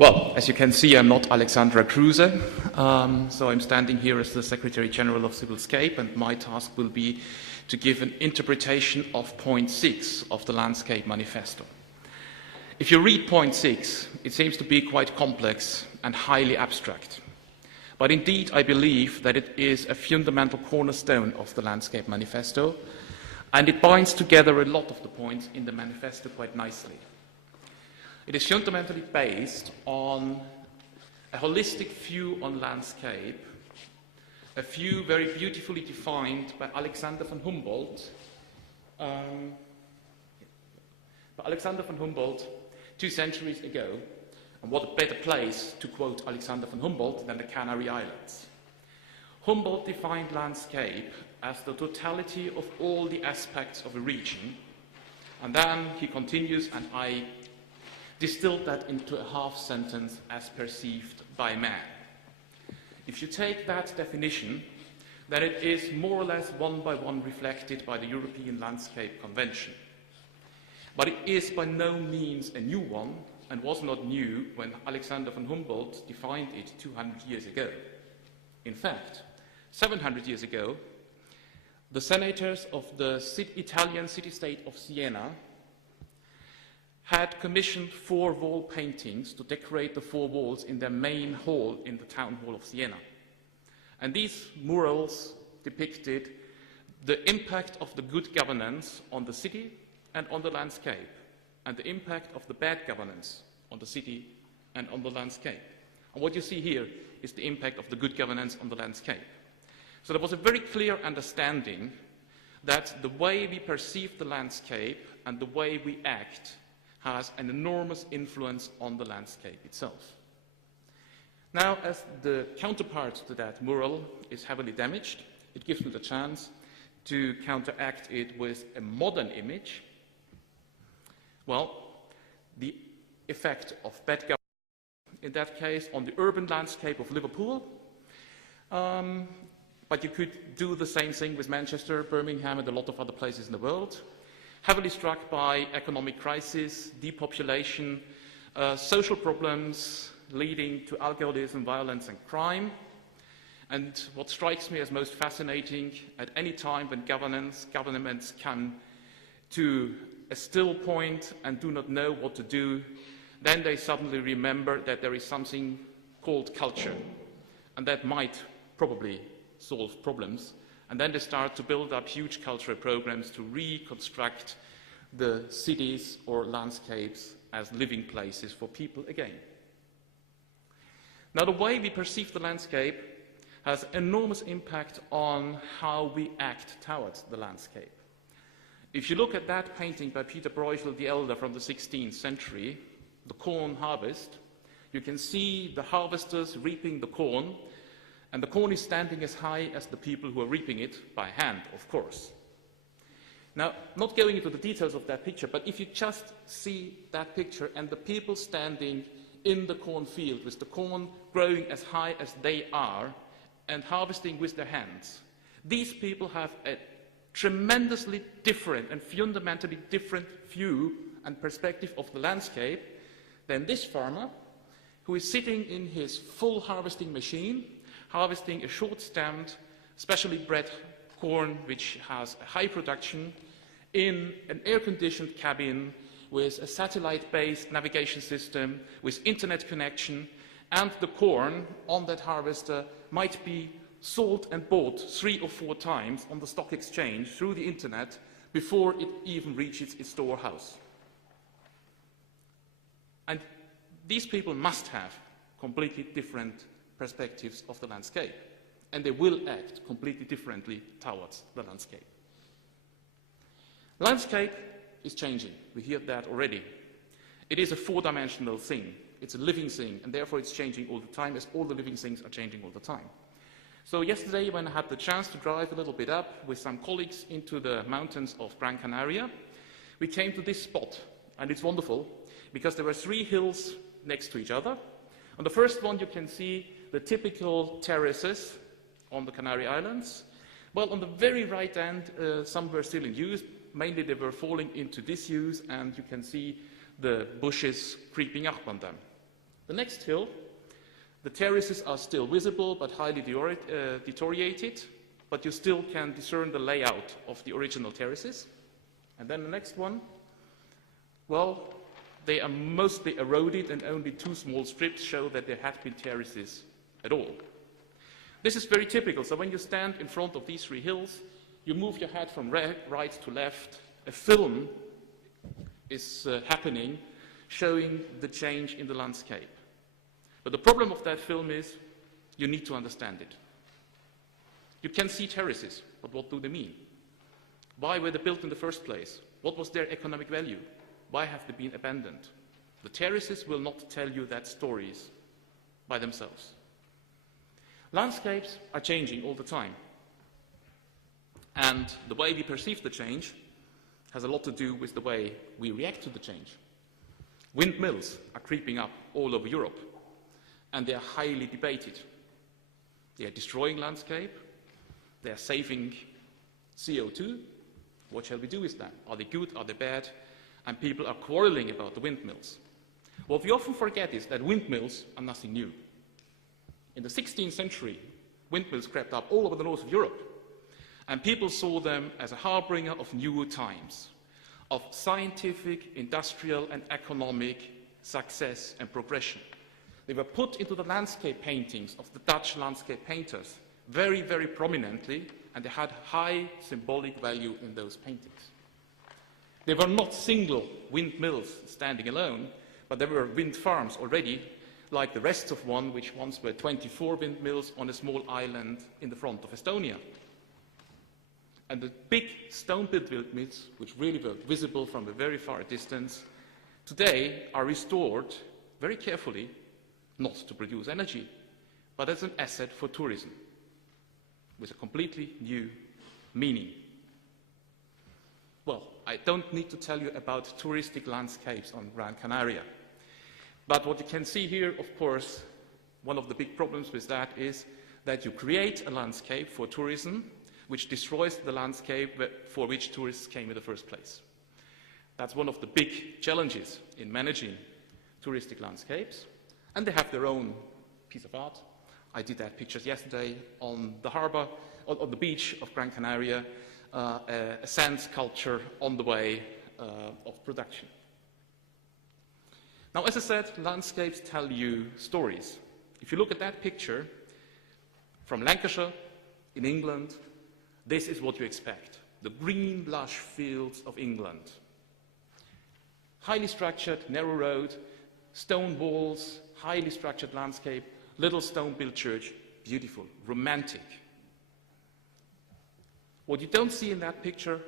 Well, as you can see, I'm not Alexandra Kruse, so I'm standing here as the Secretary General of Civilscape, and my task will be to give an interpretation of point 6 of the Landscape Manifesto. If you read point 6, it seems to be quite complex and highly abstract. But indeed, I believe that it is a fundamental cornerstone of the Landscape Manifesto, and it binds together a lot of the points in the manifesto quite nicely. It is fundamentally based on a holistic view on landscape, a view very beautifully defined by Alexander von Humboldt, 2 centuries ago. And what a better place to quote Alexander von Humboldt than the Canary Islands. Humboldt defined landscape as the totality of all the aspects of a region, and then he continues, and I distilled that into a half sentence, as perceived by man. If you take that definition, then it is more or less one by one reflected by the European Landscape Convention. But it is by no means a new one, and was not new when Alexander von Humboldt defined it 200 years ago. In fact, 700 years ago, the senators of the Italian city-state of Siena had commissioned 4 wall paintings to decorate the 4 walls in their main hall in the town hall of Siena. And these murals depicted the impact of the good governance on the city and on the landscape, and the impact of the bad governance on the city and on the landscape. And what you see here is the impact of the good governance on the landscape. So there was a very clear understanding that the way we perceive the landscape and the way we act has an enormous influence on the landscape itself. Now, as the counterpart to that mural is heavily damaged, it gives me the chance to counteract it with a modern image. Well, the effect of bad government, in that case, on the urban landscape of Liverpool, but you could do the same thing with Manchester, Birmingham, and a lot of other places in the world. Heavily struck by economic crisis, depopulation, social problems leading to alcoholism, violence, and crime. And what strikes me as most fascinating, at any time when governments come to a still point and do not know what to do, then they suddenly remember that there is something called culture, and that might probably solve problems. And then they start to build up huge cultural programs to reconstruct the cities or landscapes as living places for people again. Now, the way we perceive the landscape has enormous impact on how we act towards the landscape. If you look at that painting by Peter Bruegel the Elder from the 16th century, the corn harvest, you can see the harvesters reaping the corn, and the corn is standing as high as the people who are reaping it by hand, of course. Now, not going into the details of that picture, but if you just see that picture and the people standing in the cornfield with the corn growing as high as they are and harvesting with their hands, these people have a tremendously different and fundamentally different view and perspective of the landscape than this farmer who is sitting in his full harvesting machine, harvesting a short-stemmed, specially bred corn which has a high production in an air-conditioned cabin with a satellite-based navigation system, with internet connection, and the corn on that harvester might be sold and bought 3 or 4 times on the stock exchange through the internet before it even reaches its storehouse. And these people must have completely different perspectives of the landscape, and they will act completely differently towards the landscape. Landscape is changing. We hear that already. It is a 4-dimensional thing. It's a living thing, and therefore it's changing all the time, as all the living things are changing all the time. So yesterday, when I had the chance to drive a little bit up with some colleagues into the mountains of Gran Canaria, we came to this spot, and it's wonderful, because there were 3 hills next to each other. On the first one, you can see the typical terraces on the Canary Islands. Well, on the very right end, some were still in use. Mainly they were falling into disuse, and you can see the bushes creeping up on them. The next hill, the terraces are still visible but highly deteriorated, but you still can discern the layout of the original terraces. And then the next one, well, they are mostly eroded and only 2 small strips show that there had been terraces at all. This is very typical. So when you stand in front of these 3 hills, you move your head from right to left, a film is happening showing the change in the landscape. But the problem of that film is you need to understand it. You can see terraces, but what do they mean? Why were they built in the first place? What was their economic value? Why have they been abandoned? The terraces will not tell you that stories by themselves. Landscapes are changing all the time. And the way we perceive the change has a lot to do with the way we react to the change. Windmills are creeping up all over Europe, and they are highly debated. They are destroying landscape, they are saving CO2. What shall we do with that? Are they good, are they bad? And people are quarreling about the windmills. What we often forget is that windmills are nothing new. In the 16th century, windmills crept up all over the north of Europe, and people saw them as a harbinger of new times, of scientific, industrial, and economic success and progression. They were put into the landscape paintings of the Dutch landscape painters very, very prominently, and they had high symbolic value in those paintings. They were not single windmills standing alone, but there were wind farms already, like the rest of one, which once were 24 windmills on a small island in the front of Estonia. And the big stone-built windmills, which really were visible from a very far distance, today are restored very carefully, not to produce energy, but as an asset for tourism, with a completely new meaning. Well, I don't need to tell you about touristic landscapes on Gran Canaria. But what you can see here, of course, one of the big problems with that is that you create a landscape for tourism which destroys the landscape for which tourists came in the first place. That's one of the big challenges in managing touristic landscapes, and they have their own piece of art. I did that pictures yesterday on the harbor, on the beach of Gran Canaria, a sand sculpture on the way of production. Now, as I said, landscapes tell you stories. If you look at that picture from Lancashire in England, this is what you expect. The green, lush fields of England. Highly structured, narrow road, stone walls, highly structured landscape, little stone-built church, beautiful, romantic. What you don't see in that picture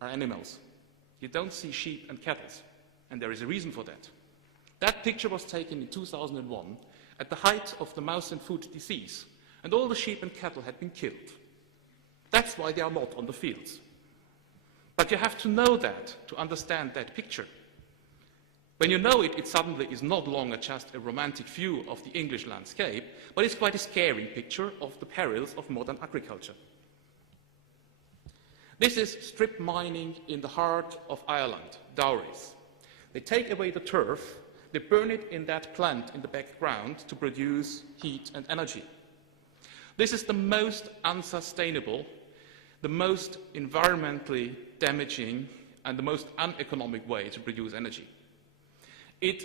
are animals. You don't see sheep and cattle, and there is a reason for that. That picture was taken in 2001 at the height of the mouse and foot disease, and all the sheep and cattle had been killed. That's why they are not on the fields. But you have to know that to understand that picture. When you know it, it suddenly is not longer just a romantic view of the English landscape, but it's quite a scary picture of the perils of modern agriculture. This is strip mining in the heart of Ireland, Dowries. They take away the turf, they burn it in that plant in the background to produce heat and energy. This is the most unsustainable, the most environmentally damaging, and the most uneconomic way to produce energy. It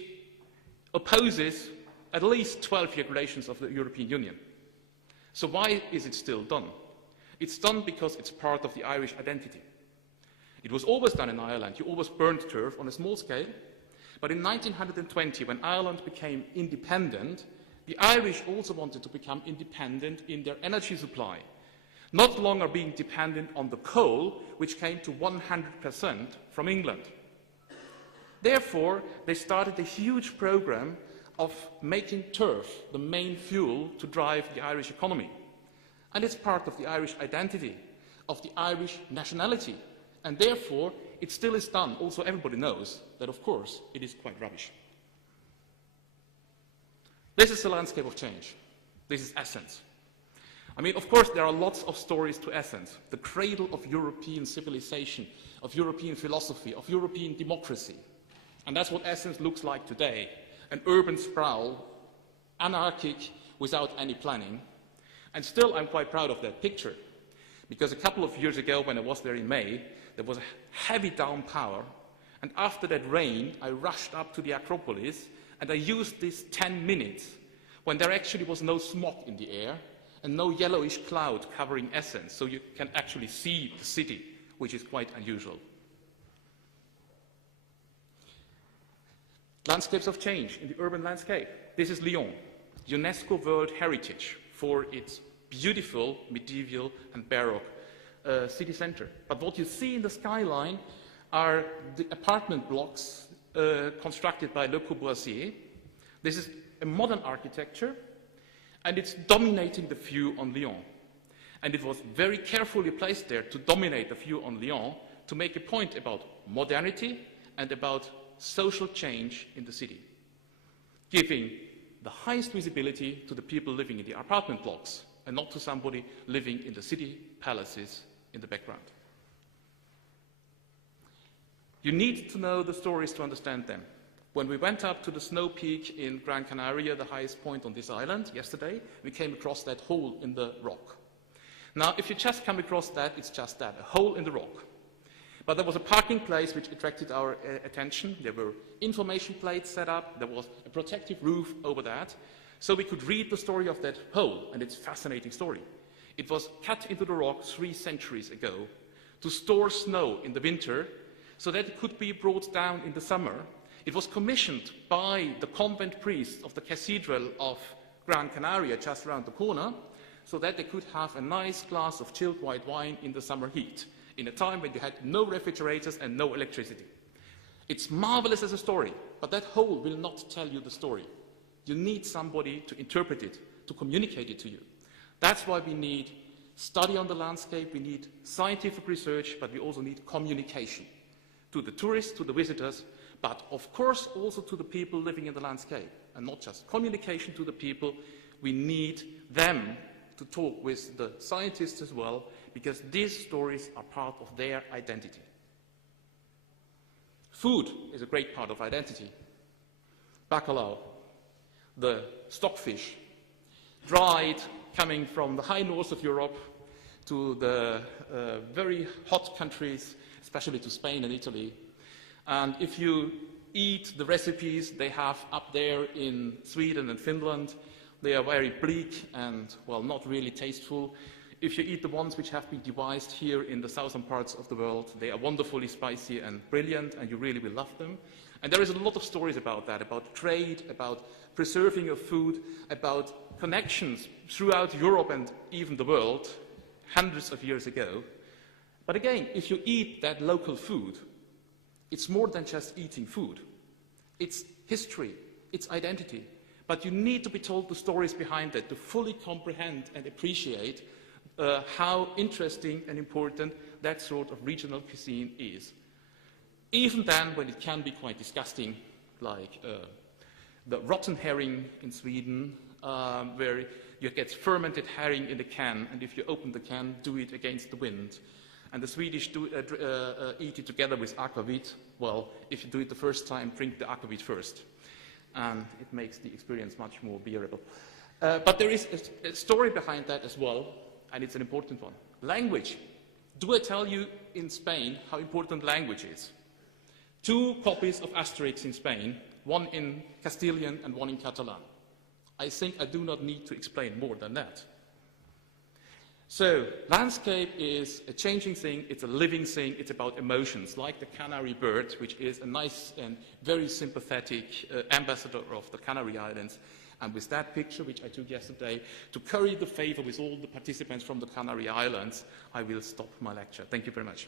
opposes at least 12 regulations of the European Union. So why is it still done? It's done because it's part of the Irish identity. It was always done in Ireland. You always burned turf on a small scale. But in 1920, when Ireland became independent, the Irish also wanted to become independent in their energy supply, not longer being dependent on the coal, which came to 100% from England. Therefore, they started a huge program of making turf the main fuel to drive the Irish economy. And it's part of the Irish identity, of the Irish nationality. And therefore, it still is done. Also, everybody knows that, of course, it is quite rubbish. This is the landscape of change. This is Athens. I mean, of course, there are lots of stories to Athens, the cradle of European civilization, of European philosophy, of European democracy. And that's what Athens looks like today, an urban sprawl anarchic, without any planning. And still, I'm quite proud of that picture, because a couple of years ago, when I was there in May, there was a heavy downpour, and after that rain, I rushed up to the Acropolis, and I used these 10 minutes when there actually was no smog in the air and no yellowish cloud covering Athens, so you can actually see the city, which is quite unusual. Landscapes of change in the urban landscape. This is Lyon, UNESCO World Heritage for its beautiful medieval and Baroque city center. But what you see in the skyline are the apartment blocks constructed by Le Corbusier. This is a modern architecture, and it's dominating the view on Lyon. And it was very carefully placed there to dominate the view on Lyon, to make a point about modernity and about social change in the city, giving the highest visibility to the people living in the apartment blocks and not to somebody living in the city palaces in the background. You need to know the stories to understand them. When we went up to the snow peak in Gran Canaria, the highest point on this island, yesterday, we came across that hole in the rock. Now, if you just come across that, it's just that, a hole in the rock. But there was a parking place which attracted our attention. There were information plates set up. There was a protective roof over that. So we could read the story of that hole, and it's a fascinating story. It was cut into the rock 3 centuries ago to store snow in the winter so that it could be brought down in the summer. It was commissioned by the convent priests of the Cathedral of Gran Canaria, just around the corner, so that they could have a nice glass of chilled white wine in the summer heat, in a time when you had no refrigerators and no electricity. It's marvelous as a story, but that hole will not tell you the story. You need somebody to interpret it, to communicate it to you. That's why we need study on the landscape, we need scientific research, but we also need communication to the tourists, to the visitors, but of course also to the people living in the landscape. And not just communication to the people, we need them to talk with the scientists as well, because these stories are part of their identity. Food is a great part of identity. Bacalhau, the stockfish, dried, coming from the high north of Europe to the very hot countries, especially to Spain and Italy. And if you eat the recipes they have up there in Sweden and Finland, they are very bleak and, well, not really tasteful. If you eat the ones which have been devised here in the southern parts of the world, they are wonderfully spicy and brilliant, and you really will love them. And there is a lot of stories about that, about trade, about preserving of food, about connections throughout Europe and even the world, hundreds of years ago. But again, if you eat that local food, it's more than just eating food. It's history, it's identity. But you need to be told the stories behind it to fully comprehend and appreciate how interesting and important that sort of regional cuisine is. Even then, when it can be quite disgusting, like the rotten herring in Sweden, where you get fermented herring in a can, and if you open the can, do it against the wind. And the Swedish eat it together with aquavit. Well, if you do it the first time, drink the aquavit first. And it makes the experience much more bearable. But there is a story behind that as well, and it's an important one. Language. Do I tell you in Spain how important language is? 2 copies of Asterix in Spain, one in Castilian and one in Catalan. I think I do not need to explain more than that. So, landscape is a changing thing, it's a living thing, it's about emotions, like the canary bird, which is a nice and very sympathetic ambassador of the Canary Islands. And with that picture, which I took yesterday, to curry the favor with all the participants from the Canary Islands, I will stop my lecture. Thank you very much.